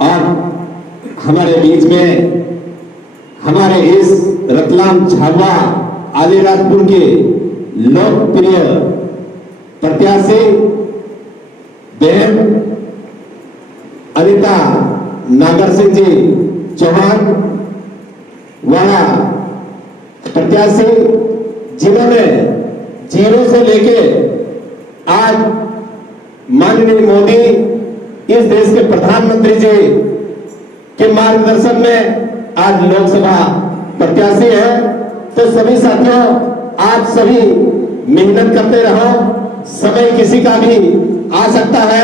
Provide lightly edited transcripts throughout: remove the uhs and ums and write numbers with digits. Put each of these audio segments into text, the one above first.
और हमारे बीच में हमारे इस रतलाम झाबुआ अलीराजपुर के लोकप्रिय प्रत्याशी बहन अनिता नागर सिंह जी चौहान, वह प्रत्याशी जिन्होंने जीरो से लेके आज माननीय मोदी इस देश के प्रधानमंत्री जी के मार्गदर्शन में आज लोकसभा प्रत्याशी है। तो सभी साथियों, आप सभी मेहनत करते रहो, समय किसी का भी आ सकता है।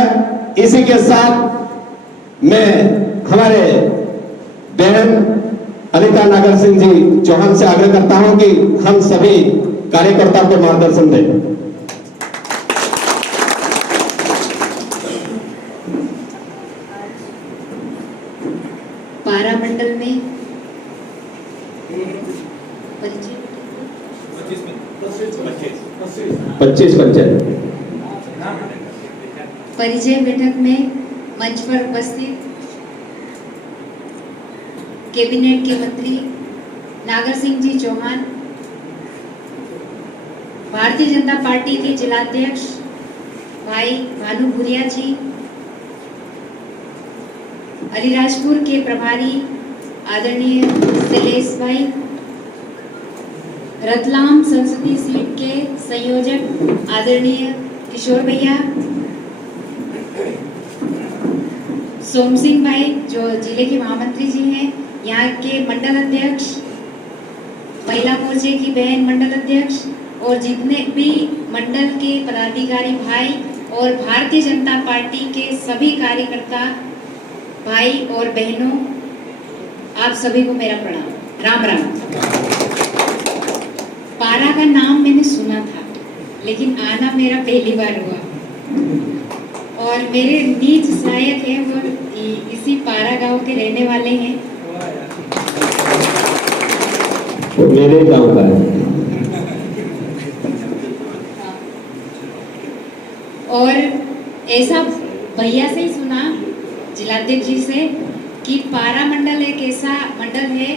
इसी के साथ मैं हमारे बहन अनिता नागर सिंह जी चौहान से आग्रह करता हूं कि हम सभी कार्यकर्ताओं को मार्गदर्शन दें। पारा मंडल में 25 पंचायत परिचय बैठक में मंच पर उपस्थित कैबिनेट के मंत्री नागर सिंह जी चौहान, भारतीय जनता पार्टी के जिलाध्यक्ष भाई भानु भूरिया जी, अलीराजपुर के प्रभारी आदरणीय शैलेश भाई, रतलाम संसदीय सीट के संयोजक आदरणीय किशोर भैया, सोम सिंह भाई जो जिले के महामंत्री जी हैं, यहाँ के मंडल अध्यक्ष, महिला मोर्चे की बहन मंडल अध्यक्ष और जितने भी मंडल के पदाधिकारी भाई और भारतीय जनता पार्टी के सभी कार्यकर्ता भाई और बहनों, आप सभी को मेरा प्रणाम, राम राम। पारा का नाम मैंने सुना था, लेकिन आना मेरा पहली बार हुआ और मेरे नीच शायद है वो इसी पारा गांव के रहने वाले हैं। तो मेरे गांव का है। और ऐसा भैया से ही सुना, जिलाध्यक्ष जी से, कि पारा मंडल एक ऐसा मंडल है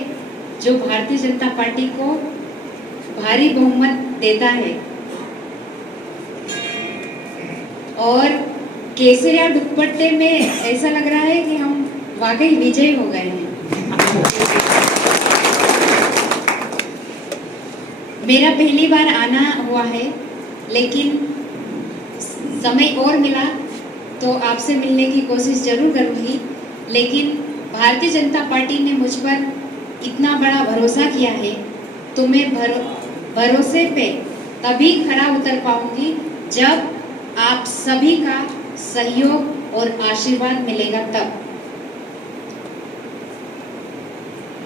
जो भारतीय जनता पार्टी को भारी बहुमत देता है और केसरिया दुपट्टे में ऐसा लग रहा है कि हम वाकई विजयी हो गए हैं। मेरा पहली बार आना हुआ है, लेकिन समय और मिला तो आपसे मिलने की कोशिश जरूर करूंगी। लेकिन भारतीय जनता पार्टी ने मुझ पर इतना बड़ा भरोसा किया है तो मैं भरोसे पे तभी खरा उतर पाऊंगी जब आप सभी का सहयोग और आशीर्वाद मिलेगा। तब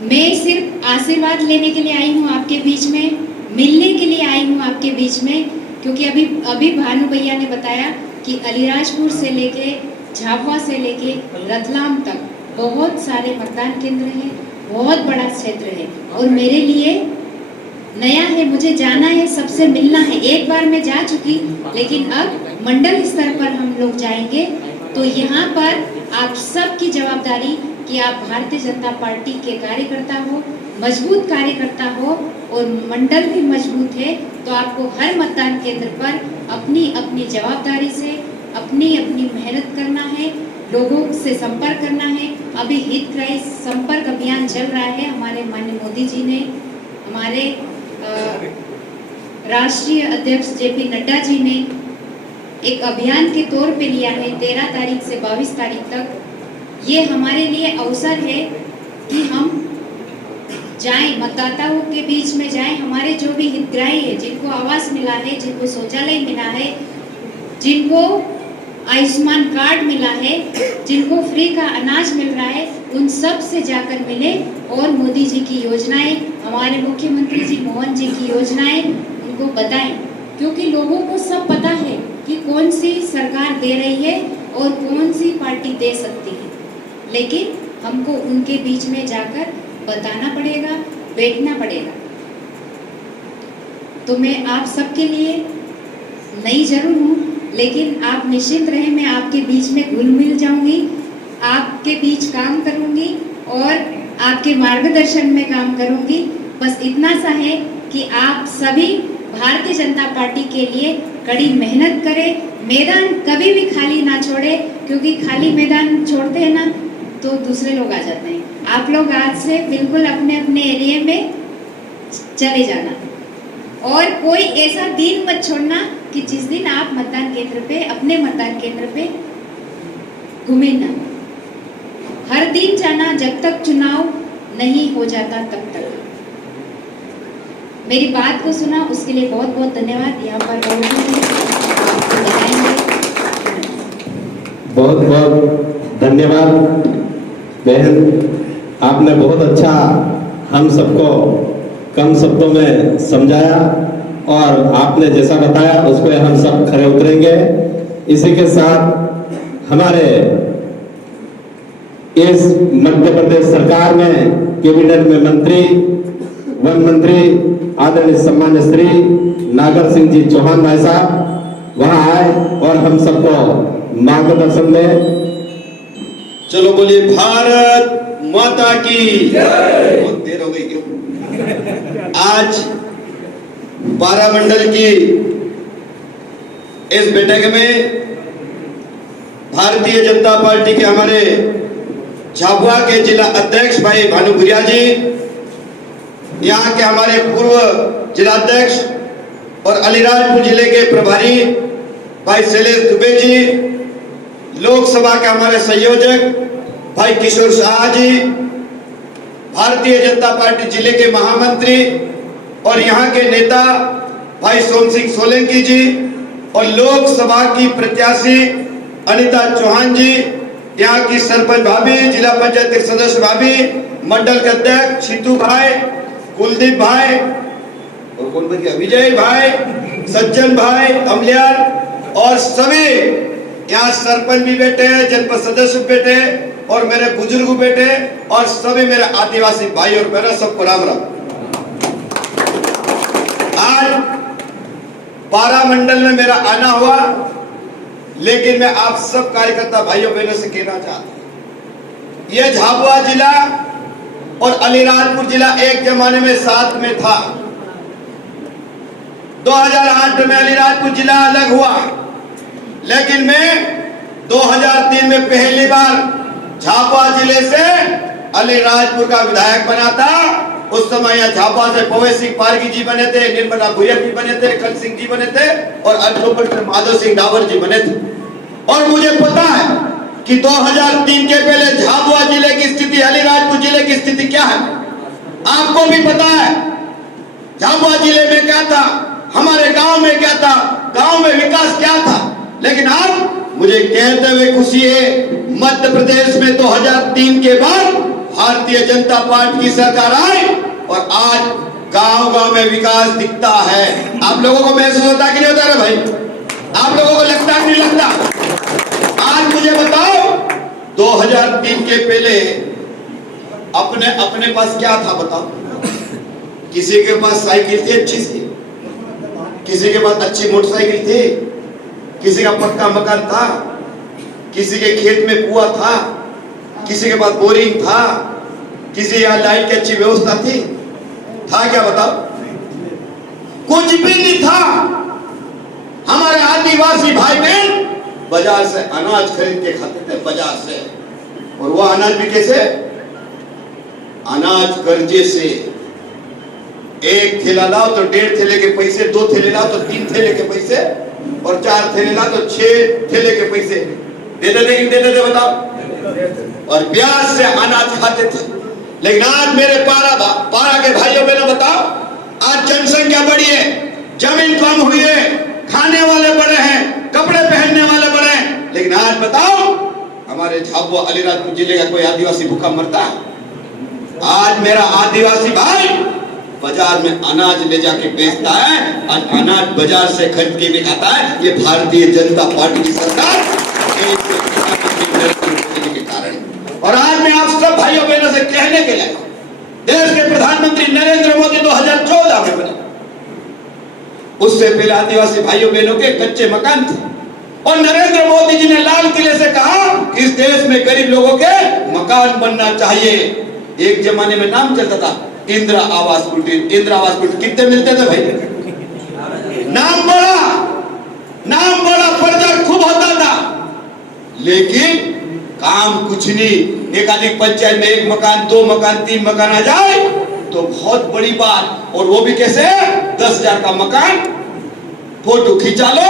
मैं सिर्फ आशीर्वाद लेने के लिए आई हूँ आपके बीच में, मिलने के लिए आई हूँ आपके बीच में, क्योंकि अभी भानु भैया ने बताया कि अलीराजपुर से लेके झाबुआ से लेके रतलाम तक बहुत सारे मतदान केंद्र हैं, बहुत बड़ा क्षेत्र है और मेरे लिए नया है, मुझे जाना है, सबसे मिलना है। एक बार मैं जा चुकी, लेकिन अब मंडल स्तर पर हम लोग जाएंगे। तो यहाँ पर आप सबकी जवाबदारी कि आप भारतीय जनता पार्टी के कार्यकर्ता हो, मजबूत कार्यकर्ता हो और मंडल भी मजबूत है, तो आपको हर मतदान केंद्र पर अपनी अपनी जवाबदारी से अपनी अपनी मेहनत करना है, लोगों से संपर्क करना है। अभी हितग्राही संपर्क अभियान चल रहा है, हमारे माननीय मोदी जी ने, हमारे राष्ट्रीय अध्यक्ष जेपी नड्डा जी ने एक अभियान के तौर पे लिया है 13 तारीख से 22 तारीख तक। ये हमारे लिए अवसर है कि हम जाएं, मतदाताओं के बीच में जाएं। हमारे जो भी हितग्राही है, जिनको आवास मिला है, जिनको शौचालय मिला है, जिनको आयुष्मान कार्ड मिला है, जिनको फ्री का अनाज मिल रहा है, उन सब से जाकर मिले और मोदी जी की योजनाएं, हमारे मुख्यमंत्री जी मोहन जी की योजनाएं उनको बताएं, क्योंकि लोगों को सब पता है कि कौन सी सरकार दे रही है और कौन सी पार्टी दे सकती है। लेकिन हमको उनके बीच में जाकर बताना पड़ेगा, बैठना पड़ेगा। तो मैं आप सबके लिए नई जरूर हूँ, लेकिन आप निश्चिंत रहें, मैं आपके बीच में घुल मिल जाऊंगी आपके बीच काम करूंगी और आपके मार्गदर्शन में काम करूंगी। बस इतना सा है कि आप सभी भारतीय जनता पार्टी के लिए कड़ी मेहनत करें, मैदान कभी भी खाली ना छोड़े, क्योंकि खाली मैदान छोड़ते हैं ना तो दूसरे लोग आ जाते हैं। आप लोग आज से बिल्कुल अपने अपने एरिया में चले जाना और कोई ऐसा दिन मत छोड़ना कि जिस दिन आप मतदान केंद्र पे, अपने मतदान केंद्र पे घूमे ना। हर दिन जाना जब तक चुनाव नहीं हो जाता तब तक। मेरी बात को सुना उसके लिए बहुत बहुत धन्यवाद। यहाँ पर बहुत बहुत धन्यवाद बहन, आपने बहुत अच्छा हम सबको कम शब्दों में समझाया और आपने जैसा बताया उस पर हम सब खरे उतरेंगे। इसी के साथ हमारे इस मध्य प्रदेश सरकार में कैबिनेट में मंत्री, वन मंत्री आदरणीय सम्मान्य श्री नागर सिंह जी चौहान भाई साहब वहां आए और हम सबको मार्गदर्शन दें। चलो बोलिए भारत माता की जय। बहुत देर हो गई क्यों? आज 12 मंडल की इस बैठक में भारतीय जनता पार्टी के हमारे झाबुआ के जिला अध्यक्ष भाई भानु भुरिया जी, यहाँ के हमारे पूर्व जिलाध्यक्ष और अलीराजपुर जिले के प्रभारी भाई शैलेश दुबे जी, लोकसभा के हमारे संयोजक भाई किशोर शाह जी, भारतीय जनता पार्टी जिले के महामंत्री और यहाँ के नेता भाई सोम सिंह सोलंकी जी और लोकसभा की प्रत्याशी अनिता चौहान जी, यहाँ की सरपंच भाभी, जिला पंचायत के सदस्य भाभी, मंडल के अध्यक्ष छितू भाई, कुलदीप भाई और कौन बन विजय भाई, सज्जन भाई, अमलियार और सभी यहाँ सरपंच भी बैठे हैं, जनपद सदस्य बैठे और मेरे बुजुर्ग बैठे और सभी मेरे आदिवासी भाई और बहनों, सबको राम राम। आज 12 मंडल में मेरा आना हुआ, लेकिन मैं आप सब कार्यकर्ता भाइयों बहनों से कहना चाहता हूं, यह झाबुआ जिला और अलीराजपुर जिला एक जमाने में साथ में था। 2008 में अलीराजपुर जिला अलग हुआ, लेकिन मैं 2003 में पहली बार झाबुआ जिले से अलीराजपुर का विधायक बना था। उस समय यहाँ झाबुआ से पवेश सिंह पारगी जी बने थे, निर्मला भुइयर जी बने थे, खल सिंह जी बने थे और अनूपपुर से माधव सिंह डावर जी बने थे। और मुझे पता है कि 2003 के पहले झाबुआ जिले की स्थिति, अलीराजपुर जिले की स्थिति क्या है, आपको भी पता है। झाबुआ जिले में क्या था, हमारे गांव में क्या था, गांव में विकास क्या था। लेकिन आज मुझे कहते हुए खुशी है, मध्य प्रदेश में 2003 के बाद भारतीय जनता पार्टी की सरकार आई और आज गांव-गांव में विकास दिखता है। आप लोगों को महसूस होता कि नहीं होता रे भाई? आप लोगों को लगता कि नहीं लगता? आज मुझे बताओ, 2003 के पहले अपने पास क्या था बताओ? किसी के पास साइकिल थी अच्छी सी, किसी के पास अच्छी मोटरसाइकिल थी, किसी का पक्का मकान था, किसी के खेत में कुआं था, किसी के पास बोरिंग था, किसी यहाँ लाइट की अच्छी व्यवस्था थी, था क्या बताओ? कुछ भी नहीं था। हमारे आदिवासी भाई बहन बाजार से अनाज खरीद के खाते थे, बाजार से। और वो अनाज भी कैसे? अनाज कर्जे से। एक थैला लाओ तो 1.5 थैले के पैसे, 2 थैले लाओ तो 3 थैले के पैसे और 4 थैले लाओ तो 6 थैले के पैसे दे देते कि दे देते बताओ? और ब्याज से अनाज खाते थे। लेकिन आज मेरे पारा के भाइयों बहनों बताओ, आज जनसंख्या बढ़ी है, जमीन कम हुई है, खाने वाले बढ़े हैं, कपड़े पहनने वाले बढ़े हैं, लेकिन आज बताओ हमारे झाबुआ अलीराजपुर जिले का कोई आदिवासी भूखा मरता है? आज मेरा आदिवासी भाई बाजार में अनाज ले जाके बेचता है और अनाज बाजार से खरीद के भी खाता है। ये भारतीय जनता पार्टी की सरकार के कारण। और आज मैं आप सब भाइयों बहनों से कहने के लिए, देश के प्रधानमंत्री नरेंद्र मोदी 2014 में बने, उससे पहले आदिवासी भाइयों बहनों के कच्चे मकान थे, और नरेंद्र मोदी जी ने लाल किले से कहा कि इस देश में गरीब लोगों के मकान बनना चाहिए। एक जमाने में नाम चलता था इंदिरा आवास कुटीर, इंदिरा आवास कुटीर। कितने मिलते थे भाई? नाम बड़ा प्रचार खूब होता था, लेकिन काम कुछ नहीं। एकाधिक पंचायत में 1 मकान, 2 मकान, 3 मकान आ जाए तो बहुत बड़ी बात। और वो भी कैसे? 10,000 का मकान, फोटो खिंचा लो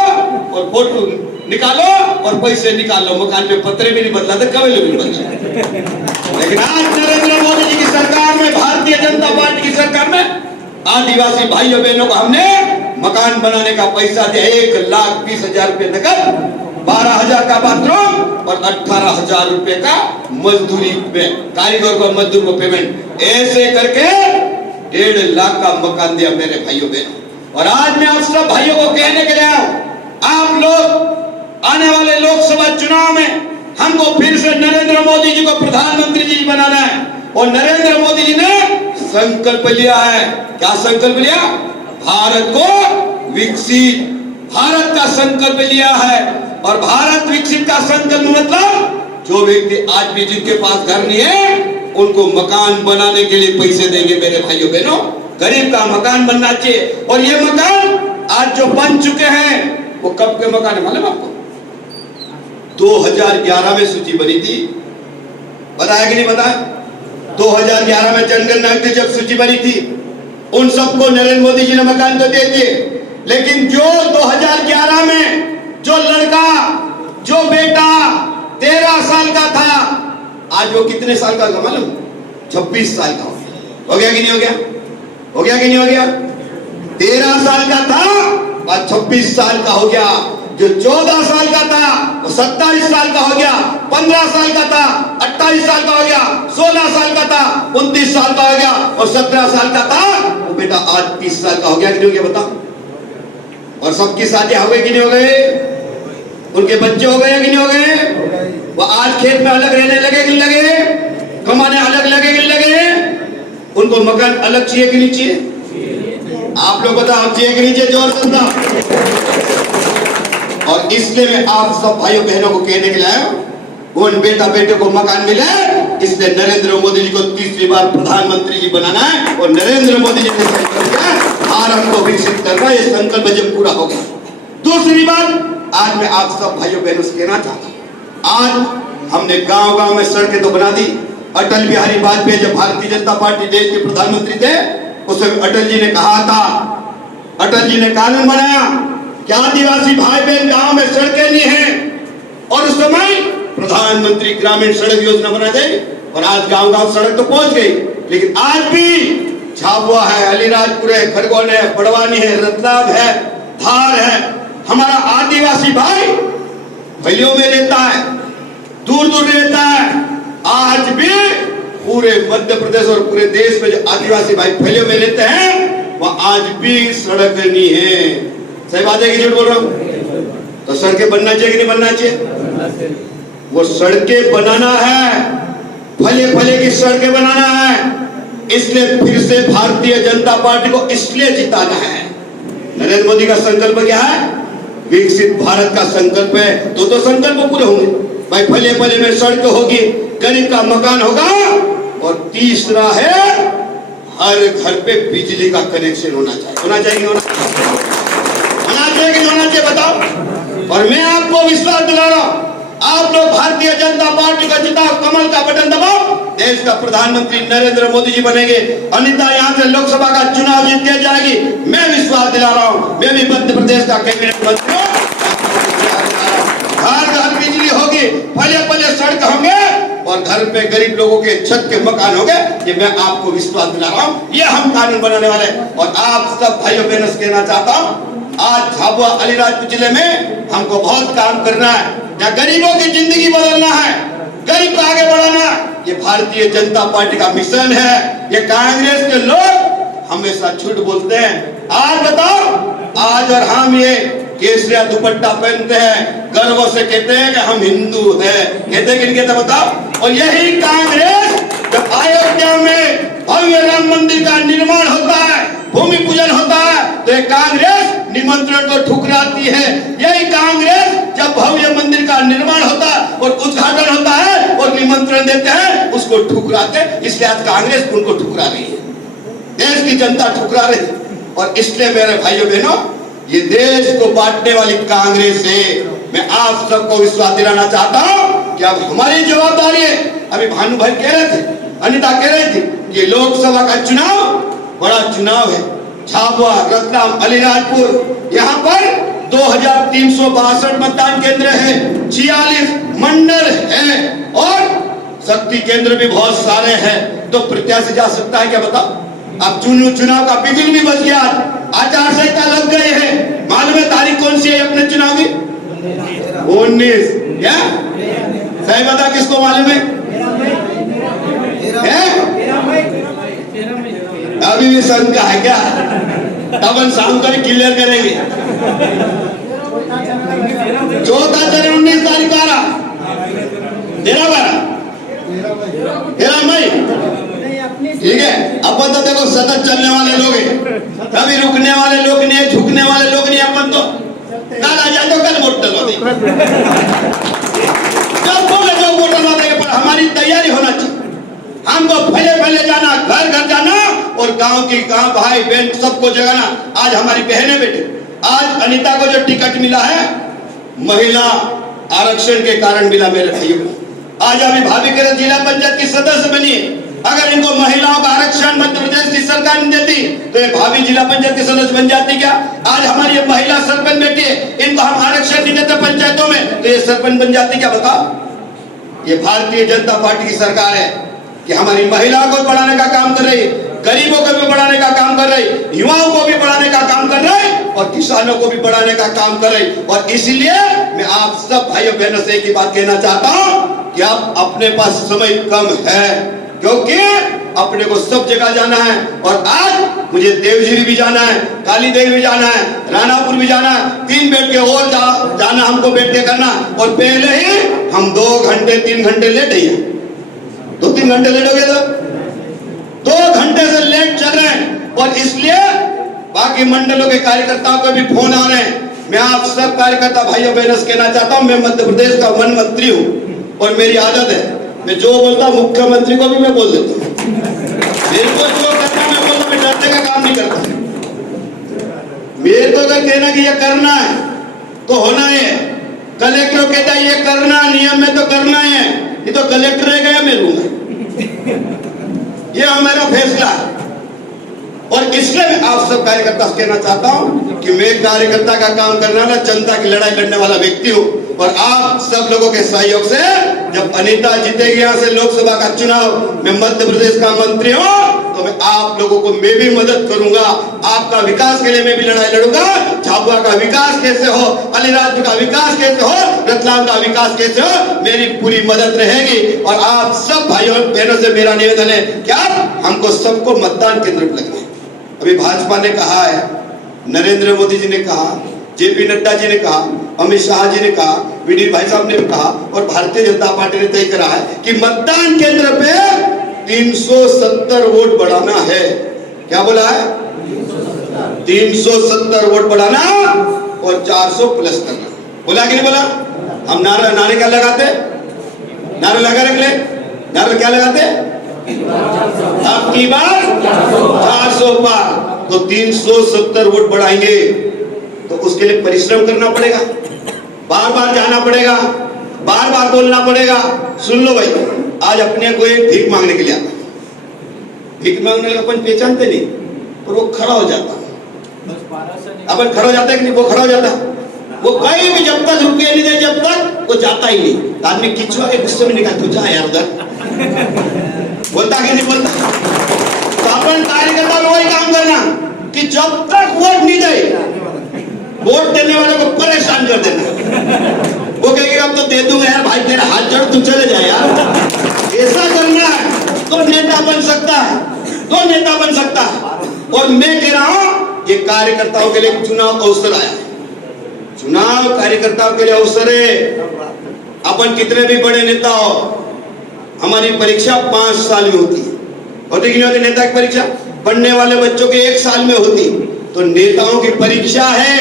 और फोटो निकालो और पैसे निकाल लो। मकान पे पत्रे भी नहीं बदला थे, कवेले भी नहीं बदला। लेकिन आज नरेंद्र मोदी जी की सरकार में, भारतीय जनता पार्टी की सरकार में आदिवासी भाइयों बहनों को हमने मकान बनाने का पैसा दिया। 1,20,000 रुपए नकद, 12,000 का बाथरूम और 18,000 रुपए का मजदूरी में कारीगर को, मजदूर को पेमेंट। ऐसे करके 1.5 लाख का मकान दिया मेरे भाइयों बहनों। और आज मैं आप सब भाइयों को कहने के लिए आया हूं, आप लोग आने वाले लोकसभा चुनाव में हमको फिर से नरेंद्र मोदी जी को प्रधानमंत्री जी बनाना है। और नरेंद्र मोदी जी ने संकल्प लिया है। क्या संकल्प लिया? भारत को विकसित भारत का संकल्प लिया है। और भारत विकसित का संकल्प मतलब जो व्यक्ति आज भी जिनके पास घर नहीं है उनको मकान बनाने के लिए पैसे देंगे मेरे भाइयों बहनों। गरीब का मकान बनना चाहिए। और ये मकान आज जो बन चुके हैं वो कब के मकान है मालूम आपको? 2011 में सूची बनी थी, बताया कि नहीं बताया? 2011 में जनगणना की जब सूची बनी थी, उन सबको नरेंद्र मोदी जी ने मकान तो दे दिए। लेकिन जो 2011 में जो लड़का, जो बेटा 13 साल का था, आज वो कितने साल का होगा मालूम? 26 साल का हो गया कि नहीं हो गया? हो गया कि नहीं हो गया? 13 साल का था और 26 साल का हो गया। जो 14 साल का था वो 27 साल का हो गया, 15 साल का था 28 साल का हो गया, 16 साल का था 29 साल का हो गया और 17 साल का था वो बेटा आज 30 साल का हो गया कि नहीं हो गया बताओ? और सबकी शादी हो गई कि नहीं हो गए? उनके बच्चे हो गए कि नहीं हो गए? वो आज खेत में अलग रहने लगे कि नहीं लगे? कमाने अलग लगे कि नहीं लगे? उनको मकान अलग चाहिए कि नहीं चाहिए? आप लोग बताओ, चाहिए कि नहीं चाहिए? जोर से बताओ। और इसलिए मैं आप सब भाइयों बहनों को कहने के लिए आया हूं, उन बेटा बेटे को मकान मिले, इसलिए नरेंद्र मोदी जी को तीसरी बार प्रधानमंत्री जी बनाना है। और नरेंद्र मोदी जी ने संकल्प किया भारत को विकसित करना, ये संकल्प जब पूरा हो गया। दूसरी बात आज मैं आप सब भाइयों बहनों से कहना चाहता हूं, आज हमने गांव गांव में सड़कें तो बना दी। अटल बिहारी वाजपेयी जब भारतीय जनता पार्टी देश के प्रधानमंत्री थे, उस समय अटल जी ने कहा था, अटल जी ने कानून बनाया कि आदिवासी भाई बहन गांव में सड़कें नहीं है। और उस समय प्रधानमंत्री ग्रामीण सड़क योजना बना दी और आज गांव गांव सड़क तो पहुंच गई। लेकिन आज भी झाबुआ है, अलीराजपुर है, खरगोन है, बड़वानी है, रतलाम है, धार है, हमारा आदिवासी भाई फैलियों में रहता है, दूर दूर रहता है। आज भी पूरे मध्य प्रदेश और पूरे देश में जो आदिवासी भाई फैलियों में रहते हैं वह आज भी सड़क नहीं है। सही बात है कि झूठ बोल रहा हूं? तो सड़कें बनना चाहिए कि नहीं बनना चाहिए? वो सड़कें बनाना है, फले फले की सड़कें बनाना है। इसलिए फिर से भारतीय जनता पार्टी को इसलिए जिताना है। नरेंद्र मोदी का संकल्प क्या है? विकसित भारत का संकल्प है। तो संकल्प पूरे होंगे भाई, फले फले में सड़क होगी, गरीब का मकान होगा। और तीसरा है हर घर पे बिजली का कनेक्शन होना चाहिए। होना चाहिए कि होना चाहिए कि होना चाहिए बताओ? और मैं आपको विश्वास दिला रहा हूं, आप लोग भारतीय जनता पार्टी का जिताओ, कमल का बटन दबाओ, देश का प्रधानमंत्री नरेंद्र मोदी जी बनेंगे। अन्यथा यहाँ से लोकसभा का चुनाव जीत के जाएगी। मैं विश्वास दिला रहा हूँ, मैं भी मध्य प्रदेश का कैबिनेट मंत्री हूँ। घर घर बिजली होगी, फले फले सड़क होंगे और घर पे गरीब लोगों के छत के मकान होंगे। ये मैं आपको विश्वास दिला रहा हूँ। ये हम कानून बनाने वाले। और आप सब भाइयों बहनों से कहना चाहता हूँ, आज झाबुआ अलीराजपुर जिले में हमको बहुत काम करना है। यहाँ गरीबों की जिंदगी बदलना है, गरीब को आगे बढ़ाना है। ये भारतीय जनता पार्टी का मिशन है। ये कांग्रेस के लोग हमेशा झूठ बोलते हैं। आज बताओ, आज और हम ये केसरिया दुपट्टा पहनते हैं, गर्व से कहते हैं कि हम हिंदू हैं। कहते कि नहीं कहते बताओ? और यही कांग्रेस जब अयोध्या में भव्य राम मंदिर का निर्माण होता है, भूमि पूजन होता है, तो ये कांग्रेस निमंत्रण को ठुकराती है। यही कांग्रेस जब भव्य मंदिर का निर्माण होता है और उद्घाटन होता है और निमंत्रण देते हैं, उसको ठुकराते। इसलिए आज कांग्रेस उनको ठुकरा रही है, देश की जनता ठुकरा रही है। और इसलिए मेरे भाइयों बहनों, ये देश को बांटने वाली कांग्रेस है। मैं आप सबको विश्वास दिलाना चाहता हूं कि अब हमारी जवाबदारी है। अभी भानु भाई कह रहे थे, अनिता कह रही थी, ये लोकसभा का चुनाव बड़ा चुनाव है। झाबुआ, रतलाम, अलीराजपुर, यहाँ पर 2362 मतदान केंद्र है, 46 मंडल है और शक्ति केंद्र भी बहुत सारे हैं। तो प्रत्याशी जा सकता है क्या बताओ? अब चुनाव का बिगुल भी बच गया, आचार संहिता लग गई है। मालूम है तारीख कौन सी है अपने चुनाव की? 19। क्या सही बता, किसको मालूम है? अभी भी शंका है क्या? तब हम शाम को भी क्लियर करेंगे। चौथा चरण 19 तारीख को आ रहा, 13 मई। ठीक है, अपन तो देखो सतत चलने वाले लोग हैं, कभी रुकने वाले लोग नहीं, झुकने वाले लोग नहीं। अपन तो कल आ जाए तो कल वोट डलवा देंगे, जब बोले जो वोट डलवा देंगे। पर हमारी तैयारी होना चाहिए, हमको फैले फैले जाना, घर घर जाना और गांव की गांव भाई बहन सबको जगाना। आज हमारी बहनें बेटे, आज अनीता को जो टिकट मिला है महिला आरक्षण के कारण मिला मेरे भाइयों को। आज अभी भाभी के जिला पंचायत की सदस्य बनी है। अगर इनको महिलाओं का आरक्षण मध्य प्रदेश की सरकार ने देती तो ये भाभी जिला पंचायत की सदस्य बन जाती क्या? आज हमारी ये महिला सरपंच बेटी है, इनको हम आरक्षण नहीं देते पंचायतों में तो ये सरपंच बन जाती क्या? बताओ। ये भारतीय जनता पार्टी की सरकार है कि हमारी महिलाओं को बढ़ाने का काम कर रही है, गरीबों को भी बढ़ाने का काम कर रही, युवाओं को भी बढ़ाने का काम कर रही और किसानों को भी बढ़ाने का काम कर रही। और इसलिए मैं आप सब भाइयों बहनों से एक ही बात कहना चाहता हूं कि अब अपने पास समय कम है, क्योंकि अपने को सब जगह जाना है। और आज मुझे देवगिरी भी जाना है, काली देवी भी जाना है, रानापुर भी जाना है, 3 बैठ के और जाना हमको बैठ के करना। और पहले ही हम 2 घंटे 3 घंटे लेट ही है, 2-3 घंटे लेट हो गए, तो 2 घंटे से लेट चल रहे हैं। और इसलिए बाकी मंडलों के कार्यकर्ताओं को भी फोन आ रहे हैं। मैं आप सब कार्यकर्ता भाइयों बहनों से कहना चाहता हूं, मैं मध्य प्रदेश का वन मंत्री हूं और मेरी आदत है, मैं जो बोलता हूं मुख्यमंत्री को भी मैं बोल देता हूं। मेरे को जो करना मैं बोलता, मैं डरने का काम नहीं करता। मेरे को अगर कहना कि ये करना है तो होना है। कलेक्टर कहता है ये करना, नियम में तो करना है, ये तो कलेक्टर रह गया, मैं लूंगा। ये हमारा फैसला है। और इसलिए मैं आप सब कार्यकर्ता से कहना चाहता हूं कि मैं कार्यकर्ता का काम करने वाला, जनता की लड़ाई लड़ने वाला व्यक्ति हूं। और आप सब लोगों के सहयोग से जब अनीता जीतेगी यहाँ से लोकसभा का चुनाव, मैं मध्य प्रदेश का मंत्री हूं, तो मैं आप लोगों को मैं भी मदद करूंगा। आपका विकास के लिए मैं भी लड़ाई लड़ूंगा। झाबुआ का विकास कैसे हो, अलीराजपुर का विकास कैसे हो, रतलाम का विकास कैसे हो, मेरी पूरी मदद रहेगी। और आप सब भाइयों बहनों से मेरा निवेदन है कि आप हमको सबको मतदान केंद्र पर लगना है। अभी भाजपा ने कहा है, नरेंद्र मोदी जी ने कहा, जेपी नड्डा जी ने कहा, अमित शाह जी ने कहा, वीडी भाई साहब ने भी कहा और भारतीय जनता पार्टी ने तय करा है कि मतदान केंद्र पे 370 वोट बढ़ाना है। क्या बोला है? 370 वोट बढ़ाना और 400 प्लस करना। बोला कि नहीं बोला? हम नारे क्या लगाते? नारा लगा रख ले। नारा क्या लगाते? अब की बार 400 पार, तो 370 वोट बढ़ाएंगे। तो उसके लिए परिश्रम करना पड़ेगा, बार बार जाना पड़ेगा, बार बार बोलना पड़ेगा। सुन लो भाई, आज अपने को एक भीख मांगने के लिए आता, भीख मांगने का अपन पहचानते नहीं, पर वो खड़ा हो जाता। अपन खड़ा हो जाता है कि नहीं? वो खड़ा हो जाता, वो कहीं भी जब तक रुपये नहीं दे, जब तक वो जाता ही नहीं। आदमी किचुआ के गुस्से में निकाल, तू जा यार उधर, बोलता कि नहीं बोलता? तो अपन कार्यकर्ता में वही काम करना कि जब तक वोट नहीं दे, वोट देने वाले को परेशान कर देना। वो कहेंगे अब तो दे दूंगा यार भाई, तेरा हाथ जोड़, तू चले जा यार। ऐसा करना है तो नेता बन सकता है, तो नेता बन सकता है। और मैं कह रहा हूं ये कार्यकर्ताओं के लिए चुनाव अवसर आया, चुनाव कार्यकर्ताओं के लिए अवसर है। अपन कितने भी बड़े नेता हो, हमारी परीक्षा 5 साल में होती है, होती कि नहीं होती? नेता की परीक्षा पढ़ने वाले बच्चों के 1 साल में होती। तो नेताओं की परीक्षा है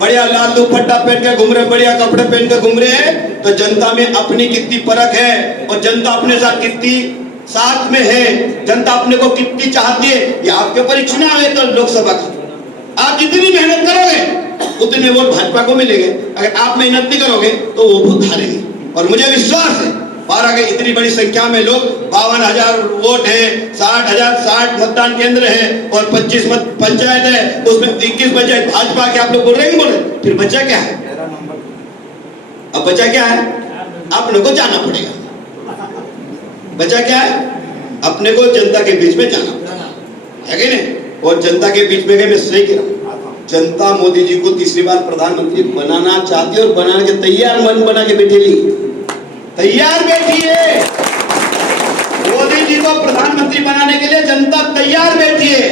बढ़िया लाल दुपट्टा पहन के घूम रहे, बढ़िया कपड़े पहन के घूम रहे हैं, तो जनता में अपनी कितनी परख है और जनता अपने साथ कितनी साथ में है, जनता अपने को कितनी चाहती है, ये आपके ऊपर चुनाव है। तो लोकसभा का आप जितनी मेहनत करोगे उतने वोट भाजपा को मिलेंगे, अगर आप मेहनत नहीं करोगे तो वो वोट हारेंगे। और मुझे विश्वास है बारह के इतनी बड़ी संख्या में लोग, 52,000 वोट है, 60 मतदान केंद्र है और 25 पंचायत है, उसमें 21 पंचायत भाजपा के। आप लोग बोल रहे हैं, बोल रहे, फिर बचा क्या है? अब बचा क्या है? अपने को जाना पड़ेगा। बचा क्या है? अपने को जनता के बीच में जाना पड़ेगा, है कि नहीं? और जनता के बीच में गए, मैं सही कह रहा हूं, जनता मोदी जी को तीसरी बार प्रधानमंत्री बनाना चाहती है और बनाने के तैयार मन बना के बैठेली, तैयार बैठी है। मोदी जी को प्रधानमंत्री बनाने के लिए जनता तैयार बैठी है,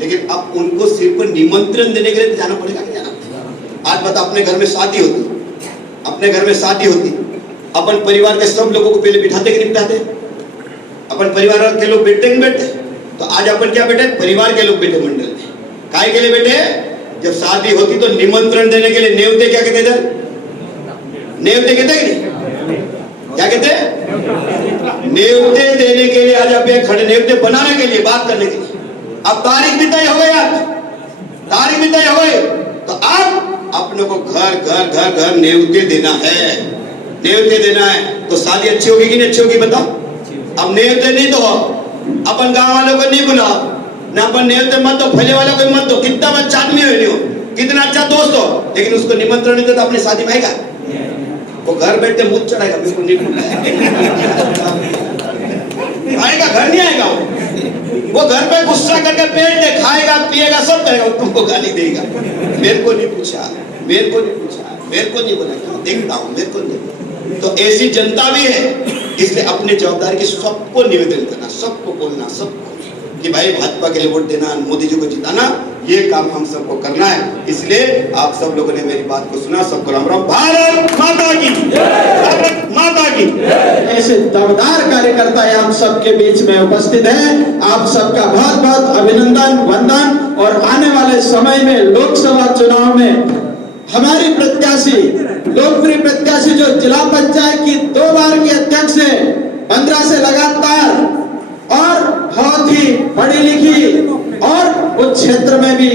लेकिन अब उनको सिर्फ निमंत्रण देने के लिए जाना पड़ेगा कि जाना पड़ेगा? आज बता, अपने घर में शादी होती, अपने घर में शादी होती, अपन परिवार के सब लोगों को पहले बिठाते कि नहीं बिठाते? अपन परिवार के लोग बैठते कि बैठते? तो आज अपन क्या बैठे? परिवार के लोग बैठे मंडल में। काय के लिए बैठे? जब शादी होती तो निमंत्रण देने के लिए नेवते, क्या कहते थे? नेवते कहते कि नहीं? क्या कहते हैं? नेवते देने के लिए आज आप खड़े, नेवते बनाने के लिए, बात करने के लिए। अब तारीख भी तय हो गई, आज तारीख भी तय हो गई, तो अब अपने को घर घर घर घर नेवते देना है, नेवते देना है। तो शादी अच्छी होगी कि नहीं अच्छी होगी बताओ? अब नेवते नहीं तो अपन गांव वालों को नहीं बुलाओ ना, अपन नेवते मत दो, फैले वालों को मत दो, कितना अच्छा आदमी हो, कितना अच्छा दोस्त हो, लेकिन उसको निमंत्रण नहीं दे तो अपनी शादी में आएगा? वो घर बैठते मुंह चढ़ाएगा, बिल्कुल नहीं आएगा, घर नहीं आएगा। वो घर पे गुस्सा करके पेट दे खाएगा, पिएगा, सब करेगा, तुमको गाली देगा। मेरे को नहीं पूछा, मेरे को नहीं पूछा, मेरे को नहीं बोला, देखता हूँ, मेरे को नहीं। तो ऐसी जनता भी है, इसलिए अपने जवाबदारी की सबको निवेदन करना, सबको बोलना, सबको कि भाई भाजपा के लिए वोट देना, मोदी जी को जिताना, ये काम हम सबको करना है। इसलिए आप सब लोगों ने मेरी बात को सुना, सबको राम राम, भारत माता की, भारत माता की। ऐसे दमदार कार्यकर्ता हम सबके बीच में उपस्थित हैं। आप सबका बहुत बहुत अभिनंदन, वंदन। और आने वाले समय में लोकसभा चुनाव में हमारी प्रत्याशी, लोकप्रिय प्रत्याशी जो जिला पंचायत की 2 बार की अध्यक्ष है, 15 से लगातार, और बहुत ही पढ़ी लिखी और उस क्षेत्र में भी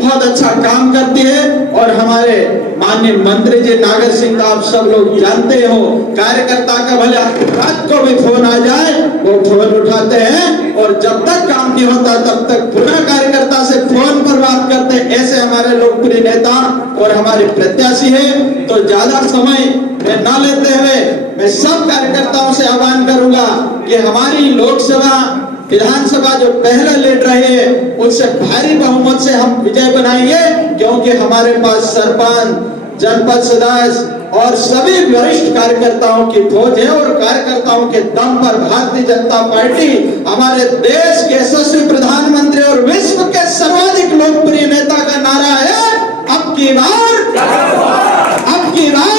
बहुत अच्छा काम करती है। और हमारे माननीय मंत्री जी नागर सिंह का आप सब लोग जानते हो, कार्यकर्ता का भले रात को भी फोन आ जाए वो फोन उठाते हैं, और जब तक काम नहीं होता तब तक पुनः कार्यकर्ता से फोन पर बात करते हैं। ऐसे हमारे लोकप्रिय नेता और हमारे प्रत्याशी है। तो ज्यादा समय में न लेते हुए मैं सब कार्यकर्ताओं से आह्वान करूंगा कि हमारी लोकसभा विधानसभा जो पहले लड़ रहे हैं उससे भारी बहुमत से हम विजय बनाएंगे, क्योंकि हमारे पास सरपंच, जनपद सदस्य और सभी वरिष्ठ कार्यकर्ताओं की फौज है। और कार्यकर्ताओं के दम पर भारतीय जनता पार्टी हमारे देश के यशस्वी प्रधानमंत्री और विश्व के सर्वाधिक लोकप्रिय नेता का नारा है, अब की बार, अब की बार।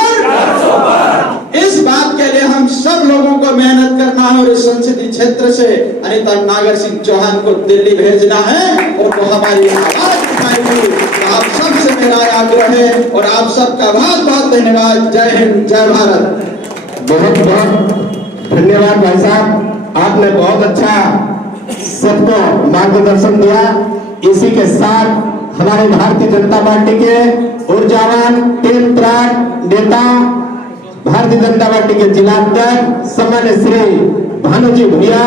इस बात के लिए हम सब लोगों को मेहनत करना है, और इस संसदीय क्षेत्र से अनिता नागर सिंह चौहान को दिल्ली भेजना है, और वो हमारी आवाज उठाएगी। तो आप सबसे मेरा आग्रह है, और आप सबका बहुत बहुत धन्यवाद। जय हिंद, जय भारत। बहुत बहुत धन्यवाद भाई साहब, आपने बहुत अच्छा सबको मार्गदर्शन दिया। इसी के साथ हमारे भारतीय जनता पार्टी के ऊर्जावान तेज तरार नेता, भारतीय जनता पार्टी के जिला अध्यक्ष सम्मान्य श्री भानुजी भूरिया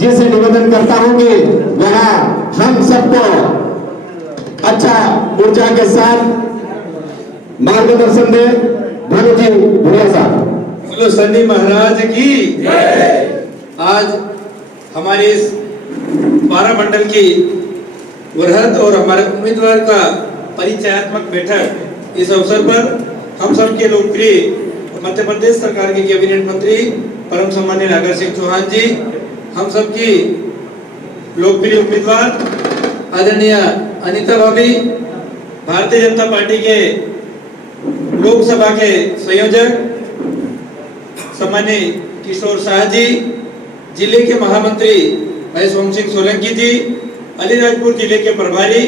जी से निवेदन करता हूं कि वह हम सबको अच्छा ऊर्जा के साथ मार्गदर्शन दे। भानुजी भूरिया साहब। बोलो सन्नी महाराज की। आज हमारे इस 12 मंडल की वृहद और हमारे उम्मीदवार का परिचयात्मक बैठक, इस अवसर पर हम सबके लोकप्रिय मध्य प्रदेश सरकार के कैबिनेट मंत्री परम सम्मानीय नागर सिंह चौहान जी, हम सबकी लोकप्रिय उम्मीदवार आदरणीय अनिता भाभी, भारतीय जनता पार्टी के लोकसभा के संयोजक सम्मानीय किशोर शाह जी, जिले के महामंत्री भाई सोम सिंह सोलंकी जी, अलीराजपुर जिले के प्रभारी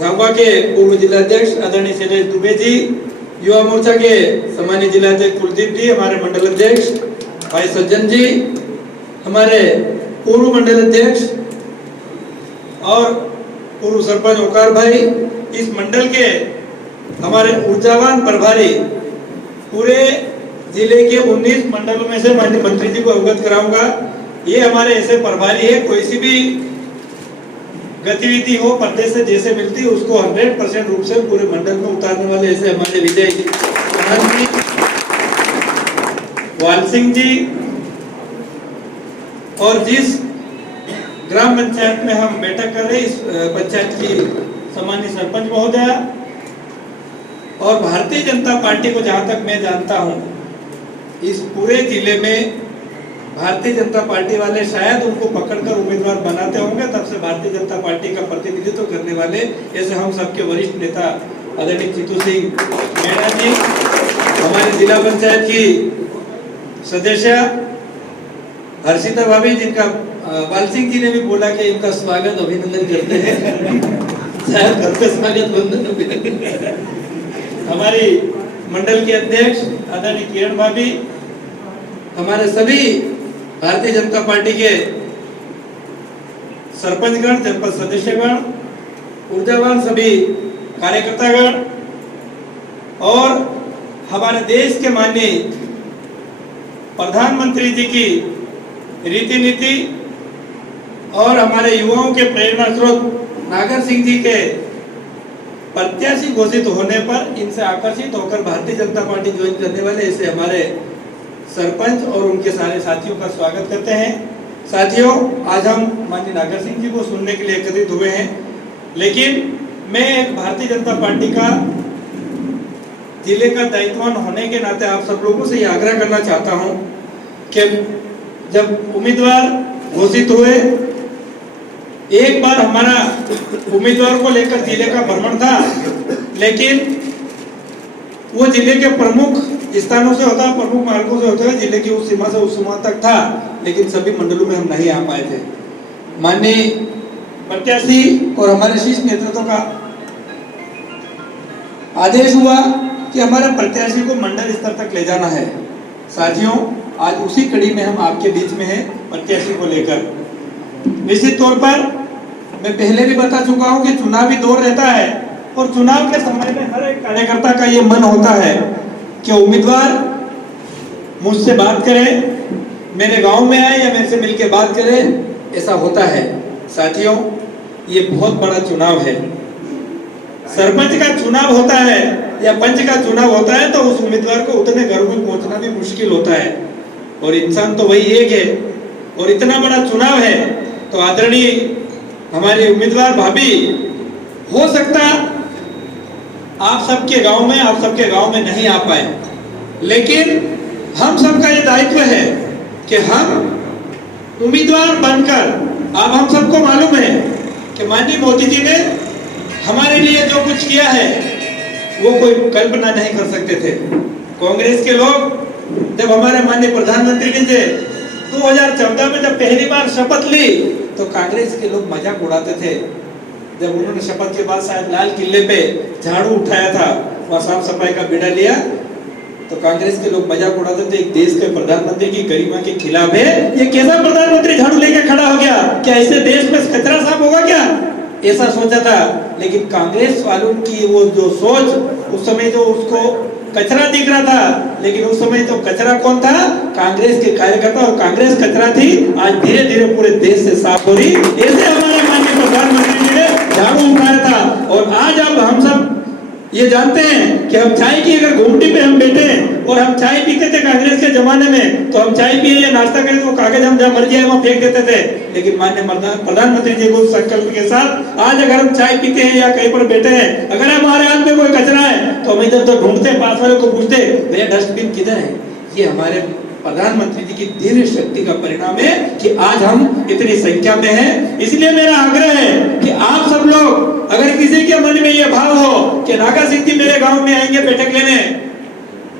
झाबुआ के पूर्व जिलाध्यक्ष आदरणीय शैलेश दुबे जी, युवा मोर्चा के सम्मानित जिलाध्यक्ष कुलदीप जी, हमारे मंडल अध्यक्ष भाई सज्जन जी, हमारे पूर्व मंडल अध्यक्ष और पूर्व सरपंच ओकार भाई, इस मंडल के हमारे ऊर्जावान प्रभारी, पूरे जिले के 19 मंडलों में से माननीय मंत्री जी को अवगत कराऊंगा। ये हमारे ऐसे प्रभारी है, कोई सी भी गतिविधि हो पर्दे से जैसे मिलती है उसको 100% रूप से पूरे मंडल में उतारने वाले ऐसे हमारे विजय जी, वाल सिंह जी, और जिस ग्राम पंचायत में हम बैठक कर रहे हैं, इस पंचायत की सम्मानित सरपंच महोदया और भारतीय जनता पार्टी को जहां तक मैं जानता हूं, इस पूरे जिले में भारतीय जनता पार्टी वाले शायद उनको पकड़कर उम्मीदवार बनाते होंगे, तब से भारतीय जनता पार्टी का प्रतिनिधित्व करने वाले ऐसे हम सबके वरिष्ठ नेता आदरणीय जीतू सिंह मेहरा जी, हमारे जिला पंचायत की सदस्य हर्षिता भाभी, जिनका बाल सिंह जी ने भी बोला कि इनका स्वागत अभिनंदन करते हैं, शायद घर पे स्वागत वंदन अभिनंदन। हमारी मंडल के अध्यक्ष आदरणीय किरण भाभी, हमारे सभी भारतीय जनता पार्टी के सरपंचगण, जनपद सदस्यगण, ऊर्जावान सभी कार्यकर्तागण और हमारे देश के माननीय प्रधानमंत्री जी की रीति नीति और हमारे युवाओं के प्रेरणा स्रोत नागर सिंह जी के प्रत्याशी घोषित होने पर इनसे आकर्षित होकर भारतीय जनता पार्टी ज्वाइन करने वाले ऐसे हमारे सरपंच और उनके सारे साथियों का स्वागत करते हैं। साथियों, आज हम माननीय नागर सिंह जी को सुनने के लिए एकत्रित हुए हैं, लेकिन मैं एक भारतीय जनता पार्टी का जिले का दायित्ववान होने के नाते आप सब लोगों से ये आग्रह करना चाहता हूं कि जब उम्मीदवार घोषित हुए, एक बार हमारा उम्मीदवार को लेकर जिले का भ्रमण था, लेकिन वो जिले के प्रमुख स्थानों से होता, प्रमुख मार्गों से होता है, जिले की उस सीमा से उस सीमा तक था, लेकिन सभी मंडलों में हम नहीं आ पाए थे। माननीय प्रत्याशी और हमारे शीर्ष नेतृत्व का आदेश हुआ कि हमारे प्रत्याशी को मंडल स्तर तक ले जाना है। साथियों, आज उसी कड़ी में हम आपके बीच में हैं प्रत्याशी को लेकर। निश्चित तौर पर मैं पहले भी बता चुका हूं कि चुनावी दौर रहता है और चुनाव के समय में हर एक कार्यकर्ता का ये मन होता है कि उम्मीदवार मुझसे बात करे, मेरे गांव में आए या मेरे से मिलकर बात करे, ऐसा होता है। साथियों, ये बहुत बड़ा चुनाव है। सरपंच का चुनाव होता है या पंच का चुनाव होता है तो उस उम्मीदवार को उतने घरों में पहुंचना भी मुश्किल होता है, और इंसान तो वही एक है, और इतना बड़ा चुनाव है तो आदरणीय हमारी उम्मीदवार भाभी, हो सकता आप सबके गांव में नहीं आ पाए, लेकिन हम सबका ये दायित्व है कि हम उम्मीदवार बनकर, अब हम सबको मालूम है कि माननीय मोदी जी ने हमारे लिए जो कुछ किया है वो कोई कल्पना नहीं कर सकते थे। कांग्रेस के लोग जब हमारे माननीय प्रधानमंत्री जी से 2014 में जब पहली बार शपथ ली तो कांग्रेस के लोग मजाक उड़ाते थे। जब उन्होंने शपथ के बाद शायद लाल किले पे झाड़ू उठाया था, वहां साफ सफाई का बीड़ा लिया, तो कांग्रेस के लोग मजाक उड़ाते थे, एक देश के प्रधानमंत्री की गरिमा के खिलाफ है, ये कैसा प्रधानमंत्री झाड़ू लेके खड़ा हो गया, क्या ऐसे देश में कचरा साफ होगा क्या, ऐसा सोचा था। लेकिन कांग्रेस वालों की वो जो सोच, उस समय जो उसको कचरा दिख रहा था, लेकिन उस समय तो कचरा कौन था, कांग्रेस के कार्यकर्ता, और कांग्रेस कचरा थी। आज धीरे धीरे पूरे देश से साफ हो रही, ऐसे हमारे माननीय प्रधानमंत्री जी ने झाड़ू उठाया था। और आज अब हम सब ये जानते हैं कि हम चाय की अगर घूमटी पे हम बैठे और हम चाय पीते थे कांग्रेस के जमाने में, तो हम चाय पिए या नाश्ता करें तो कागज हम जहाँ मर्जी है वहाँ फेंक देते थे। लेकिन माननीय प्रधानमंत्री जी को संकल्प के साथ आज अगर हम चाय पीते हैं या कहीं पर बैठे हैं, अगर हमारे हाथ में कोई कचरा है तो हम इधर तो ढूंढते, पास वाले को पूछते भैया डस्टबिन किधर है। ये हमारे प्रधानमंत्री जी की धीरे शक्ति का परिणाम है कि आज हम इतनी संख्या में हैं। इसलिए मेरा आग्रह है कि आप सब लोग, अगर किसी के मन में ये भाव हो कि नागा सिंह जी मेरे गांव में आएंगे बैठक लेने,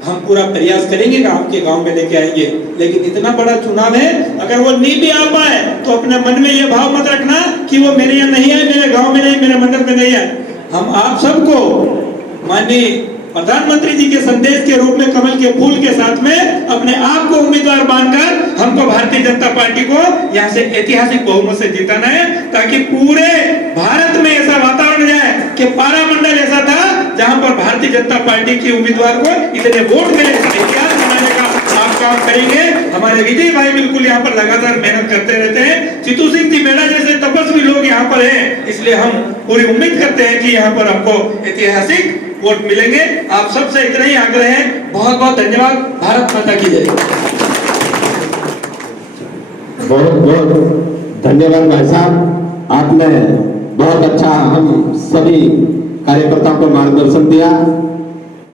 हम पूरा प्रयास करेंगे कि आपके गांव में लेके आएंगे। लेकिन इतना बड़ा चुनाव है, अगर वो नहीं भी आ पाए तो अपने मन में ये भाव मत रखना कि वो मेरे यहाँ नहीं आए, मेरे गांव में नहीं, मेरे मंडल में नहीं आए। हम आप सबको माननीय प्रधानमंत्री जी के संदेश के रूप में कमल के फूल के साथ में अपने आप को उम्मीदवार मानकर हमको भारतीय जनता पार्टी को यहाँ से ऐतिहासिक बहुमत से जिताना है, ताकि पूरे भारत में ऐसा वातावरण जाए कि पारा मंडल ऐसा था जहां पर भारतीय जनता पार्टी के उम्मीदवार को इतने वोट मिले। इतिहास बनाने का आप काम करेंगे। हमारे विजय भाई बिल्कुल यहाँ पर लगातार मेहनत करते रहते हैं। चितू सिंह जी मेड़ा जैसे तपस्वी लोग यहाँ पर हैं, इसलिए हम पूरी उम्मीद करते हैं कि यहाँ पर आपको ऐतिहासिक वोट मिलेंगे। आप सबसे इतना ही आग्रह है। बहुत बहुत धन्यवाद। भारत माता की जय। बहुत बहुत धन्यवाद भाई साहब, आपने बहुत अच्छा हम सभी कार्यकर्ताओं को मार्गदर्शन दिया।